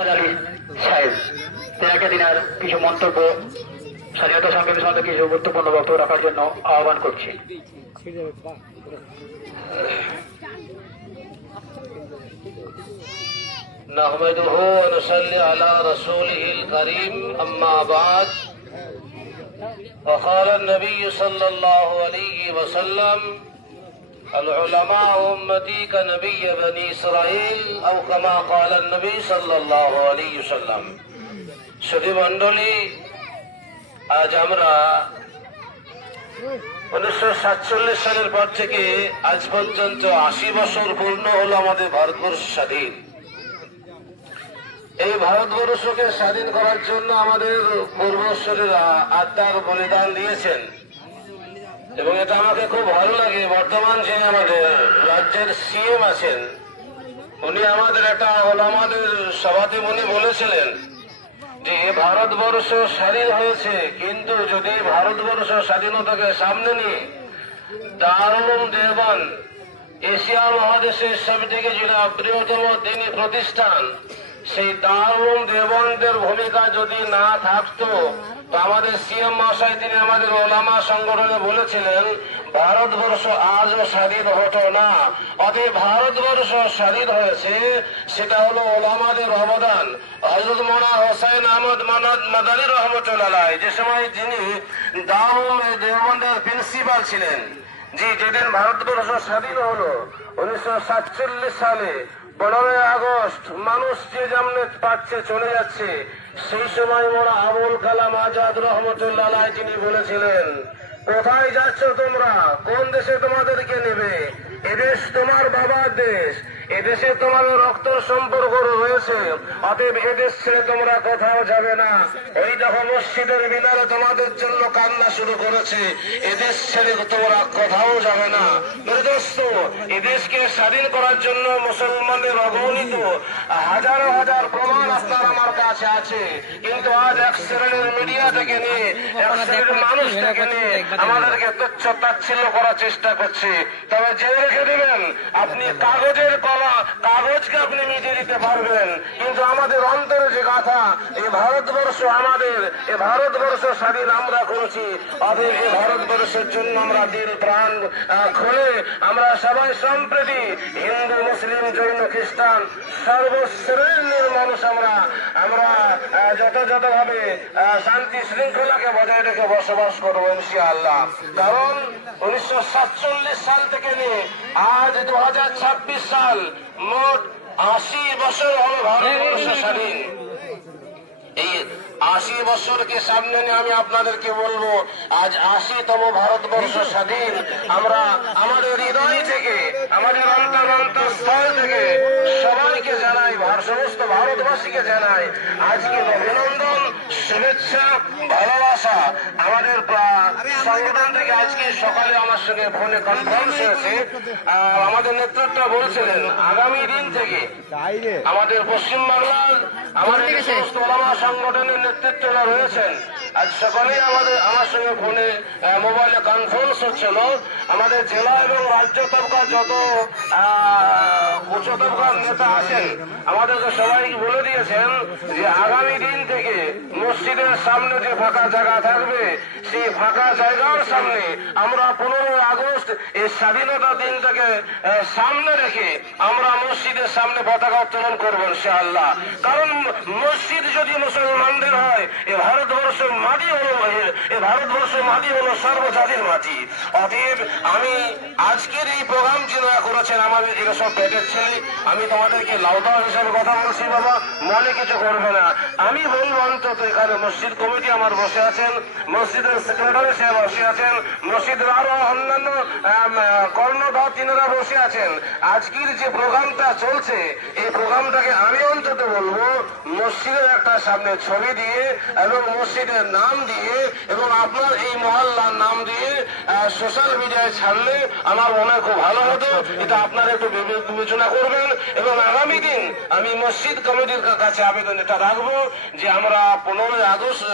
আলী সাহেব তেনাকে দিনার কিছু মন্তব্য স্বাধীনতা সংগ্রামী সম্বন্ধে কিছু গুরুত্বপূর্ণ বক্তব্য রাখার জন্য আহ্বান করছি। نحمده ونصلي على رسوله الكريم أما بعد وقال النبي صلى الله عليه وسلم العلماء أمتي كنبي بني إسرائيل أو كما قال النبي صلى الله عليه وسلم শুধু মণ্ডলী আজ আমরা 1947 সালের পর থেকে আজ পর্যন্ত 80 বছর পূর্ণ হলো আমাদের ভারতবর্ষ স্বাধীন। এই ভারতবর্ষকে স্বাধীন করার জন্য আমাদের পূর্বসূরীরা আত্মার বলিদান দিয়েছেন এবং এটা আমাকে খুব ভালো লাগে। বর্তমান যিনি আমাদের রাজ্যের সিএম আছেন উনি আমাদের একটা ওলামাদের সভাতে উনি বলেছিলেন যে ভারতবর্ষ স্বাধীন হয়েছে, কিন্তু যদি ভারতবর্ষ স্বাধীনতাকে সামনে নিয়ে দারুল দেওবন্দ এশিয়া মহাদেশের সব থেকে যেটা বৃহত্তম দিনী প্রতিষ্ঠান, সেই দারুল দেওবন্দের ভূমিকা যদি না থাকতো তো আমাদের সিএম মহাশয় তিনি আমাদের ওলামা সংগঠনে বলেছিলেন ভারতবর্ষ আজও স্বাধীন হতো না। অতএব ভারতবর্ষ স্বাধীন হয়েছে সেটা হলো ওলামাদের অবদান। হযরত মাওলানা হোসেন আহমদ মাদানী রহমতুল্লাহ যে সময় যিনি দারুল দেওবন্দের প্রিন্সিপাল ছিলেন, যেদিন ভারতবর্ষ স্বাধীন হলো 1947 সালে 15 আগস্ট, মানুষ যে যেমন পাচ্ছে চলে যাচ্ছে, সেই সময় মোরা আবুল কালাম আজাদ রহমতুল্লাহ তিনি বলেছিলেন কোথায় যাচ্ছ তোমরা, কোন দেশে তোমাদেরকে নেবে, এদেশ তোমার বাবার দেশ, এদেশে তোমাদের রক্তের সম্পর্ক রয়েছে, অতএব এদেশ ছেড়ে তোমরা কোথাও যাবে না। এই দেখো মসজিদের মিনারে তোমাদের জন্য কান্না শুরু করেছে, এদেশ ছেড়ে তোমরা কোথাও যাবে না। দোস্ত, এদেশকে স্বাধীন করার জন্য মুসলমানদের অগণিত হাজারো হাজার প্রমাণ আপনার আমার কাছে আছে, কিন্তু আজ এক শ্রেণীর মিডিয়া থেকে নিয়ে এক শ্রেণীর মানুষ থেকে নিয়ে আমাদেরকে তুচ্ছ তাচ্ছিল্য করার চেষ্টা করছে। তবে জেনে রেখে দিবেন, আপনি কাগজকে আপনি মিটে দিতে পারবেন, কিন্তু আমাদের অন্তরে যে কথা এই ভারতবর্ষ আমাদের, এই ভারতবর্ষ স্বাধীন আমরা করেছি, অতএব এই ভারতবর্ষের জন্য আমরা দিল প্রাণ খুলে আমরা সবাই সম্প্রতি হিন্দু মুসলিম জৈন খ্রিস্টান সর্বশ্রেণীর মানুষ আমরা যথাযথভাবে শান্তি শৃঙ্খলাকে বজায় রেখে বসবাস করবো ইনশাআল্লাহ। কারণ 1947 সাল থেকে নিয়ে আজ 2026 সাল, মোট 80 বছর হলো ভারতবর্ষ স্বাধীন। এই 80 বছরকে সামনে নিয়ে আমি আপনাদেরকে বলবো আজ 80তম ভারতবর্ষ স্বাধীন। আমরা আমাদের হৃদয় থেকে, আমাদের অন্তঃস্থল থেকে সবাইকে জানাই, সমস্ত ভারতবাসীকে জানাই আজকে অভিনন্দন, শুভেচ্ছা, ভালোবাসা। আমাদের সংগঠন থেকে আজকে সকালে আমার সঙ্গে ফোনে কনফারেন্স হয়েছে, আমাদের নেতৃত্ব বলছিলেন আগামী দিন থেকে আমাদের পশ্চিমবাংলার আমাদের সমস্ত ওলামা সংগঠনের নেতৃত্বরা রয়েছেন, আজ সকালেই আমার সঙ্গে ফোনে মোবাইলে কনফারেন্স হচ্ছিল। আমাদের জেলা এবং রাজ্য তবকা যত উচ্চ তবকার নেতা আছেন আমাদেরকে সবাইকে বলে দিয়েছেন যে আগামী দিন থেকে মসজিদের সামনে যে ফাঁকা জায়গা থাকবে সেই ফাঁকা জায়গার সামনে আমরা 15 আগস্ট এই স্বাধীনতা দিনটাকে সামনে রেখে আমরা মসজিদের সামনে পতাকা উত্তোলন করবো ইনশাআল্লাহ। কারণ মসজিদ যদি মুসলমানদের হয়, এ ভারতবর্ষ মাটি হলো সর্বজাতির মাটি। অতএব আমি আজকের এই প্রোগ্রাম যিনি করেছেন আমাদের এরা সব পেটের ছেলে, আমি তোমাদেরকে লাউদার হিসাবে কথা বলছি, বাবা মনে কিছু করবে না। আমি বলবো অন্তত এখানে মসজিদ কমিটি আমার বসে আছেন, মসজিদের সেক্রেটারি সাহেব বসে আছেন, মসজিদের আরো অন্যান্য কর্ণধার তিনারা বসে আছেন। আজকের যে প্রোগ্রামটা চলছে এই প্রোগ্রামটাকে আমি অন্তত বলবো মসজিদের একটা সামনে ছবি দিয়ে এবং মসজিদের নাম দিয়ে এবং আপনার এই মহল্লার নাম দিয়ে সোশ্যাল মিডিয়ায় ছাড়লে আমার মনে হয় খুব ভালো হতো। এটা আপনারা একটু বিবেচনা করবেন এবং আগামী দিন আমি মসজিদ কমিটির কাছে আবেদন এটা রাখবো যে আমরা 15ই আগস্ট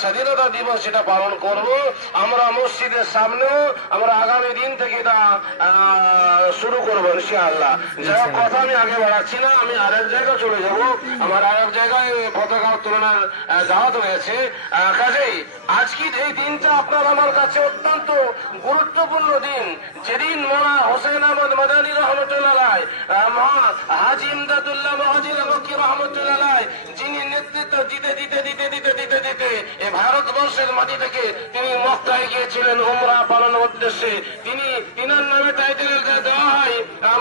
স্বাধীনতা দিবস যেটা পালন করব, আমরা মসজিদের সামনেও আমরা আগামী দিন থেকে এটা শুরু করবো ইনশাআল্লাহ। যাই হোক, কথা আমি আগে বাড়াচ্ছি না, আমি আরেক জায়গায় চলে যাব। আমার আরেক জায়গায় পতাকা উত্তোলনের দাওয়াত হয়েছে। কাজেই আজকের এই দিনটা আপনার আমার কাছে অত্যন্ত গুরুত্বপূর্ণ দিন, যেদিন মৌলানা হোসেন আহমদ মাদানী রহমতুল্লাহ আলাইহি, হাজী ইমদাদুল্লাহ মহাজির মক্কি রহমতুল্লাহ আলাইহি, যিনি নেতৃত্ব দিতে এই ভারতবর্ষের মাটি থেকে তিনি মক্কায় গিয়েছিলেন উমরা পালনের উদ্দেশ্যে। তিনার নামে টাইটেল দেওয়া হয়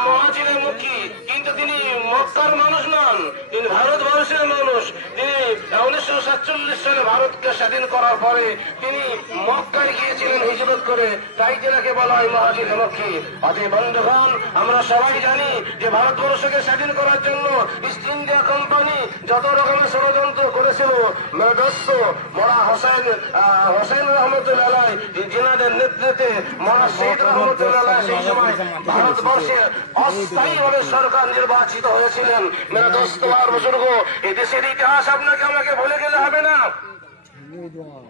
মহাজিরে মক্কি, কিন্তু তিনি মক্কার মানুষ নন, তিনি ভারতবর্ষের মানুষ। তিনি 1947 সালে ভারতকে স্বাধীন করার পরে তিনি মক্কায় গিয়েছিলেন হিজরত করে, তাই তিনাকে বলা হয় মহাজিরে মক্কি। অতএব বন্ধুগণ, আমরা সবাই জানি যে ভারতবর্ষকে স্বাধীন করার জন্য ইস্ট ইন্ডিয়া কোম্পানি যত রকমের ষড়যন্ত্র করেছিল, মোড়া হোসেন রহমতুল্লাহ আলাইহি, যিনাদের নেতৃত্বে মোড়া শহীদ রহমতুল্লাহ আলাইহি সেই সময় ভারতবর্ষে অস্থায়ীভাবে সরকার নির্বাচিত হয়েছিলেন। মেরা দোস্ত আর বুজুর্গ, এই দেশের ইতিহাস আপনাকে আমাকে বলে গেলে হবে না।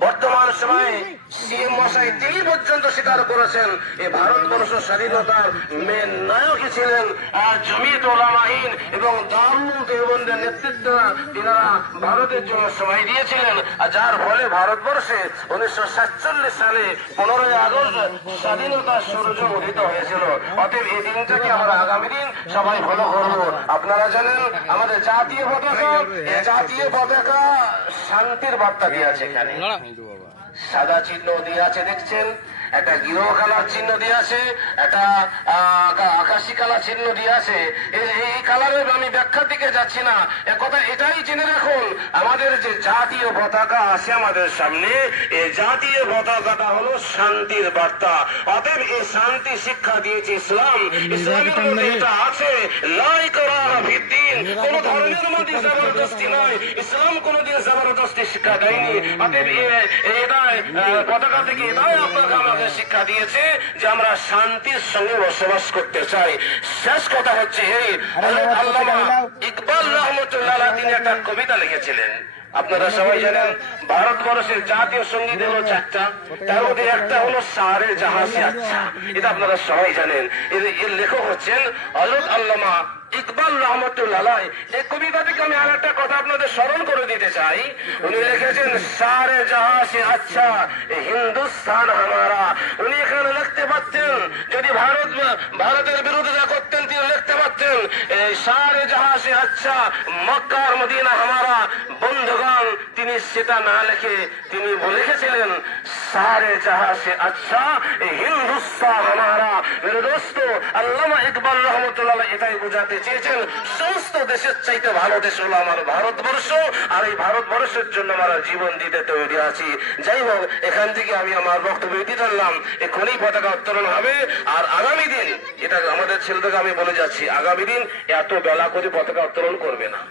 বর্তমান সময়ে সিএম মশাই তিনি পর্যন্ত স্বীকার করেছেন এই ভারতবর্ষ স্বাধীনতার মেন নায়কই ছিলেন জমিয়ত উলামা হিন্দ এবং দারুল দেওবন্দের নেতৃত্ব তিনারা ভারতের জন্য সময় দিয়েছিলেন, যার ফলে ভারতবর্ষে 1947 সালে 15ই আগস্ট স্বাধীনতার সূর্য উদিত হয়েছিল। অতএব এই দিনটাকে আমরা আগামী দিন সবাই ফলো করব। আপনারা জানেন আমাদের জাতীয় পতাকা, এই জাতীয় পতাকা শান্তির বার্তা দিয়ে আছে। এখানে সাদা চিহ্ন দিয়ে আছে দেখছেন, একটা গিরো কালার চিহ্ন দিয়ে আছে, একটা আকাশি কালার চিহ্ন দিয়ে আছে। এই কালারের আমি ব্যাখ্যার দিকে যাচ্ছি না, কথা এটাই জেনে রাখুন, আমাদের যে জাতীয় পতাকা আছে আমাদের সামনে, এই জাতীয় পতাকাটা হলো শান্তির বার্তা। অতএব এই শান্তি শিক্ষা দিয়েছে ইসলাম। ইসলামের মধ্যে এটা আছে, লা ইকরাহা ফিদ্দীন, কোন ধর্মের মধ্যে জবরদস্তি নয়। ইসলাম কোনদিন জবরদস্তি শিক্ষা দেয়নি। অতএব এটা পতাকা থেকে এটাই আপনাকে আমাকে শিক্ষা দিয়েছে যে আমরা শান্তির সঙ্গে বসবাস করতে চাই। শেষ কথা হচ্ছে, আল্লামা ইকবাল রহমতুল্লাহ আলাইহি তিনি একটা কবিতা লিখেছিলেন। আপনারা সবাই জানেন ভারতবর্ষের জাতীয় সঙ্গীত হলো 4টা, তার মধ্যে একটা হলো সারে জাহাঁ সে আচ্ছা, এটা আপনারা সবাই জানেন। এর লেখক হচ্ছেন হযরত আল্লামা ইকবাল রহমতুল্লাহ আলাইহি। এই কবিতা থেকে আমি আর একটা কথা আপনাদের স্মরণ করে দিতে চাই। উনি লিখেছেন সারে জাহাঁ সে আচ্ছা হিন্দুস্তান হামারা। উনি এখানে লিখতে পারতেন, যদি ভারতের বিরোধিতা করতেন তিনি লিখতে পারতেন সারে জাহাঁ সে আচ্ছা মক্কা আর মদিনা হামারা। বন্ধুগণ, তিনি সেটা না লিখে তিনি লিখেছিলেন সারে জাহাঁ সে আচ্ছা হিন্দুস্তান হামারা। মেরে দোস্ত, আল্লামা ইকবাল রহমতুল্লাহ আলাইহি এটাই বোঝাতে চেয়েছেন সমস্ত দেশের চাইতে ভালো দেশ হলো আমার ভারতবর্ষ, আর এই ভারতবর্ষের জন্য আমরা জীবন দিতে তৈরি আছি। যাই হোক, এখান থেকে আমি আমার বক্তব্য দিতে পারলাম। এখনই পতাকা উত্তোলন হবে, আর আগামী দিন এটা আমাদের ছেলেদেরকে আমি বলে যাচ্ছি, আগামী দিন এত বেলা করে পতাকা উত্তোলন করবে না।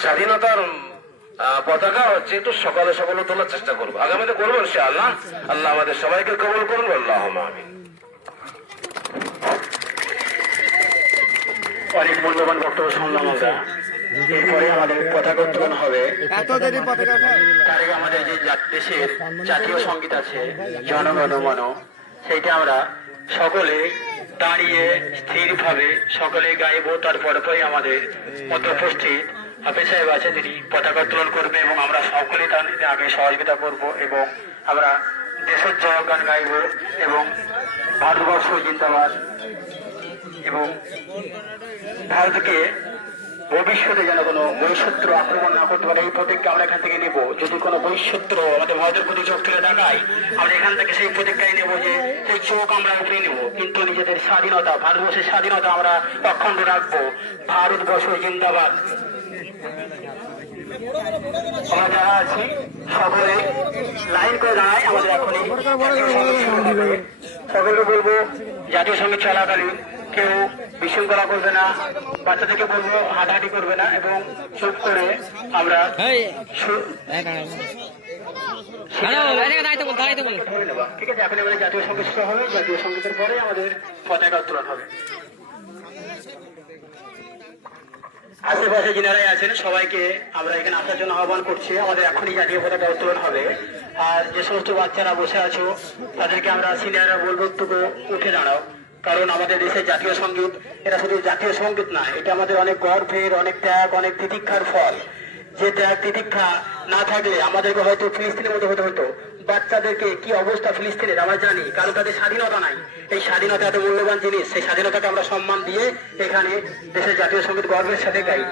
স্বাধীনতার পতাকা হচ্ছে একটু সকালে সকালে তোলার চেষ্টা করবো, আগামীতে করবো ইনশাআল্লাহ। আল্লাহ আমাদের সবাইকে কবুল করুন, আল্লাহুম্মা আমিন। অনেক মূল্যবান বক্তব্য শুনলাম আমরা। এরপরে আমাদের পতাকা উত্তোলন হবে। তার আগে আমাদের যে দেশের জাতীয় সঙ্গীত আছে জনগণ মন, সেইটা আমরা সকলে দাঁড়িয়ে স্থিরভাবে সকলে গাইব। তারপরে আমাদের মধ্যে উপস্থিত হাফেজ সাহেব আছে, তিনি পতাকা উত্তোলন করবে এবং আমরা সকলে তার আগে সহযোগিতা করব এবং আমরা দেশের জয় গান গাইব এবং ভারতবর্ষ জিন্দাবাদ এবং ভারতকে ভবিষ্যতে যেন কোনো বৈশত্র্য আক্রমণ না করতে পারে এই প্রতিজ্ঞা আমরা এখান থেকে নেব। যদি কোনো বৈশত্র্য আমাদের ভারতের প্রতি চোখ তুলে দেখায়, আমরা এখান থেকে সেই প্রতিজ্ঞায় নেব যে সেই চোখ আমরা উপরে নেব, কিন্তু নিজেদের স্বাধীনতা, ভারতবর্ষের স্বাধীনতা আমরা অখণ্ড রাখবো। ভারতবর্ষ জিন্দাবাদ। আমরা যারা আছি সকলে লাইন করে দাঁড়াই। আমাদের এখনই সকলকে বলবো জাতীয় সঙ্গীত চলাকালীন কেউ বিশৃঙ্খলা করবে না, বাচ্চাদেরকে বলবো হাঁটাহাঁটি করবে না এবং চুপ করে আমরা ধরে নেবো। ঠিক আছে, এখন আমাদের জাতীয় সঙ্গীত শুরু হবে। জাতীয় সঙ্গীতের পরে আমাদের পতাকা উত্তোলন হবে। আশেপাশে যিনারাই আছেন সবাইকে আমরা এখানে আসার জন্য আহ্বান করছি। আমাদের এখনই জাতীয় পতাকা উত্তোলন হবে। আর যে সমস্ত বাচ্চারা বসে আছো তাদেরকে আমরা সিনিয়ররা বলবো একটু উঠে দাঁড়াও, কারণ আমাদের দেশের জাতীয় সঙ্গীত এটা শুধু জাতীয় সঙ্গীত না, এটা আমাদের অনেক গর্বের, অনেক ত্যাগ, অনেক তিতিক্ষার ফল। যে ত্যাগ তিতিক্ষা না থাকলে আমাদেরকে হয়তো ফিলিস্তিনের মতো হতে হতো। বাচ্চাদেরকে কি অবস্থা ফিলিস্তিনের আমরা জানি, কারণ তাদের স্বাধীনতা নাই। এই স্বাধীনতা এত মূল্যবান জিনিস, সেই স্বাধীনতাকে আমরা সম্মান দিয়ে এখানে দেশের জাতীয় সঙ্গীত গর্বের সাথে গাই।